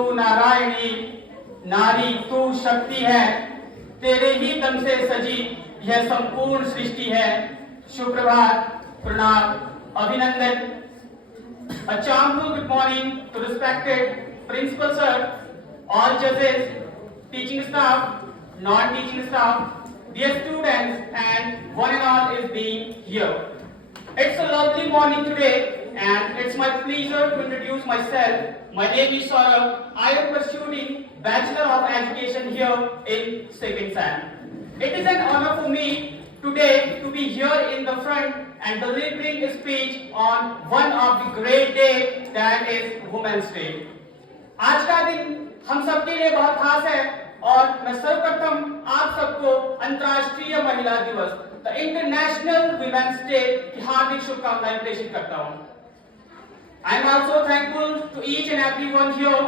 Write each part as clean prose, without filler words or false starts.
तू नारायणी, नारी तू शक्ति है, तेरे ही दम से सजी यह संपूर्ण सृष्टि है। सुप्रभात, प्रणाम, अभिनंदन। A charmful good morning to respected principal sir, all judges, teaching staff, non-teaching staff, dear students, and one and all is being here. It's a lovely morning today, and it's my pleasure to introduce myself. My name is Saurabh. I am pursuing Bachelor of Education here in second sem. It is an honor for me today to be here in the front and delivering a speech on one of the great day, that is Women's Day. आज का दिन हम सबके लिए बहुत खास है और मैं सर्वप्रथम आप सबको अंतर्राष्ट्रीय महिला दिवस, द इंटरनेशनल वुमेन्स डे की हार्दिक शुभकामनाएं प्रेषित करता हूं। I am also thankful to each and everyone here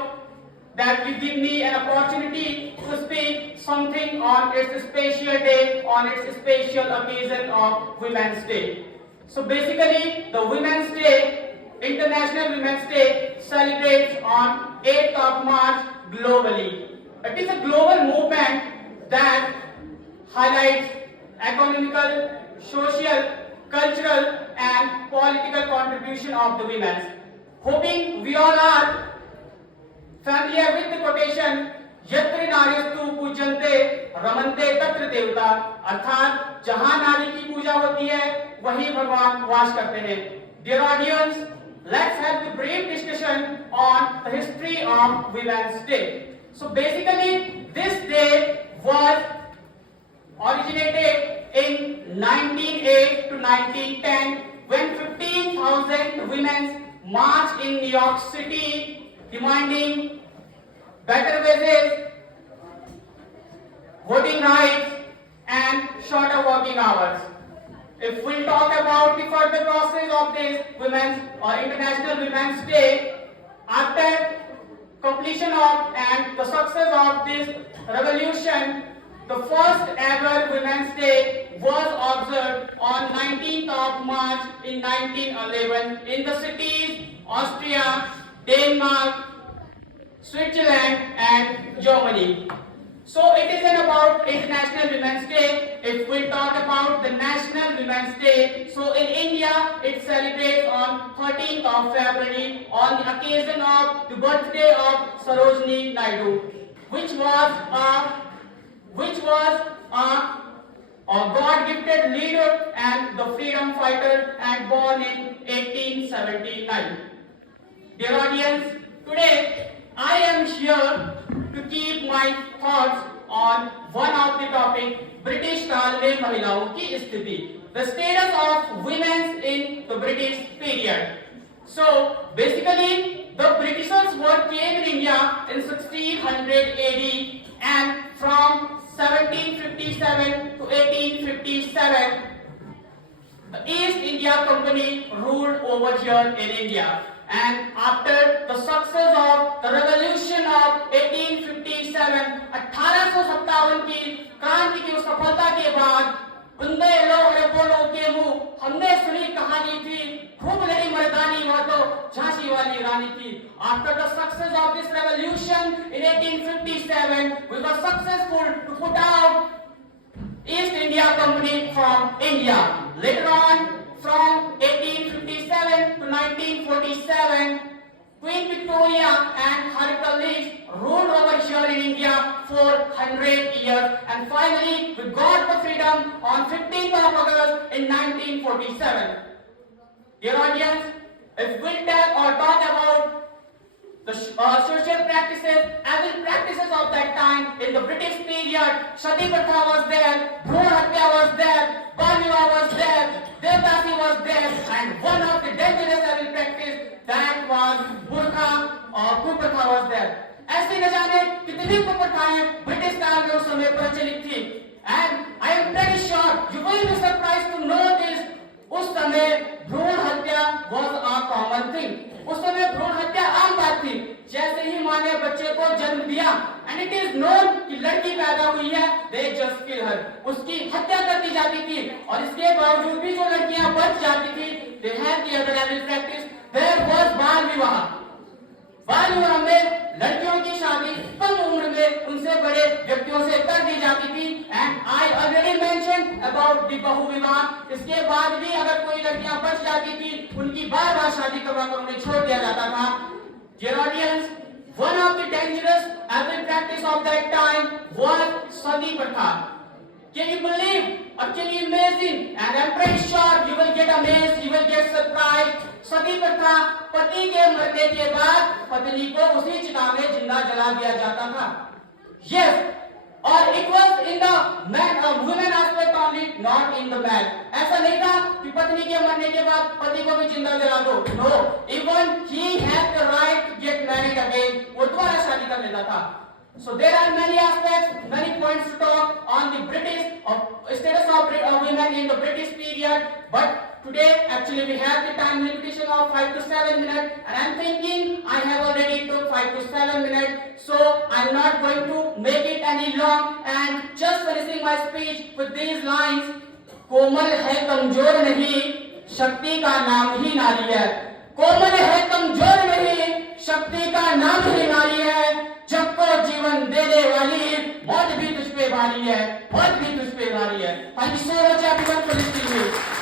that you give me an opportunity to speak something on its special day, on its special occasion of Women's Day. So basically, the Women's Day, International Women's Day, celebrates on 8th of March globally. It is a global movement that highlights economical, social, cultural, and political contribution of the women. Hoping we all are familiar with the quotation, यत्र नार्यस्तु पूज्यन्ते रमन्ते तत्र देवता, अर्थात जहां नारी की पूजा होती है वहीं भगवान वास करते हैं। Dear audience, let's have a brief discussion on the history of Women's Day. So basically, this day was originated in 1908 to 1910 when 15,000 women marched in New York City demanding better wages, voting rights, and shorter working hours. If we talk about the further process of this Women's or International Women's Day, after completion of and the success of this revolution, the first ever Women's Day was observed on 19th of March in 1911 in the cities Austria, Denmark, Switzerland, and Germany. So it is about International Women's Day. If we talk about the National Women's Day, so in India it celebrates on 13th of February on the occasion of the birthday of Sarojini Naidu, which was a God-gifted leader and the freedom fighter and born in 1879. Dear audience, today I am here to keep my thoughts on one of the topic, British काल में महिलाओं की स्थिति, the status of women in the British period. So basically, the Britishers came in India in 1600 AD, and from 1757 to 1857, the East India Company ruled over here in India. And after the success of the revolution of 1857, 1857 की क्रांति की सफलता के बाद उनमें लोग ने बोलो के मुंह हमने सुनी कहानी थी, खूब लड़ी मर्दानी वह तो झांसी वाली रानी थी. After the success of this revolution in 1857, we were successful to put out East India Company from India. Later on, from 1857 to 1947, Queen Victoria and her colleagues ruled over here in India for 100 years, and finally we got the freedom on 15th of August in 1947. Dear audience, if we tell or talk about the social practices, evil practices of that time in the British period, Sati Pratha was there, Bhruan Hatya was there, Bal Vivaah was there, Devdasi was there, and one of the dangerous evil practice that was Burqa or Kupratha was there. ऐसी न जाने कितनी कुप्रथाएं British काल में उस समय प्रचलित थी. And I am pretty sure you will be surprised to know this. उस समय भ्रूण हत्या was a common thing. उस समय भ्रूण हत्या आम बात थी. जैसे ही माँ ने बच्चे को जन्म दिया and it is known कि लड़की पैदा हुई है, they just kill her. उसकी हत्या कर दी जाती थी. और इसके बावजूद भी जो लड़कियां बच जाती थी, they had the other level practice. There was बाल विवाह. बाल विवाह में लड़कियों की लड़कियों से कर दी जाती थी। And I already mention about the बहु विवाह। इसके बाद भी अगर कोई लड़कियां बच जाती थी, उनकी बार बार शादी करवाकर उन्हें छोड़ दिया जाता था। Dear audience, one of the dangerous every practice of that time was sati pratha. Can you believe or can you imagine? And I'm pretty sure you will get amazed, you will get surprised. सती प्रथा, पति के मरने के बाद पत्नी को उसी चिता में जिंदा जला दिया जाता था। Yes, or it was in the women aspect only, not in the man. ऐसा नहीं था कि पत्नी के मरने के बाद पति को भी जिंदा जला दो। No, even he had the right to get married again. वो दोबारा शादी कर लेता था। So there are many aspects, many points to talk on the British status of women in the British period. But today actually we have the time limitation of 5 to 7 minutes, and I'm thinking I have already took 5 to 7 minutes, so I'm not going to make it any long. And just finishing my speech with these lines: कोमल है कमजोर नहीं, शक्ति का नाम ही नारी है। कोमल है कमजोर नहीं, शक्ति का नाम ही नारी है। जग को जीवन देने वाली मौत भी तुझ पे भारी है, मौत भी तुझ पे भारी है। Thank you so much everyone for listening to me.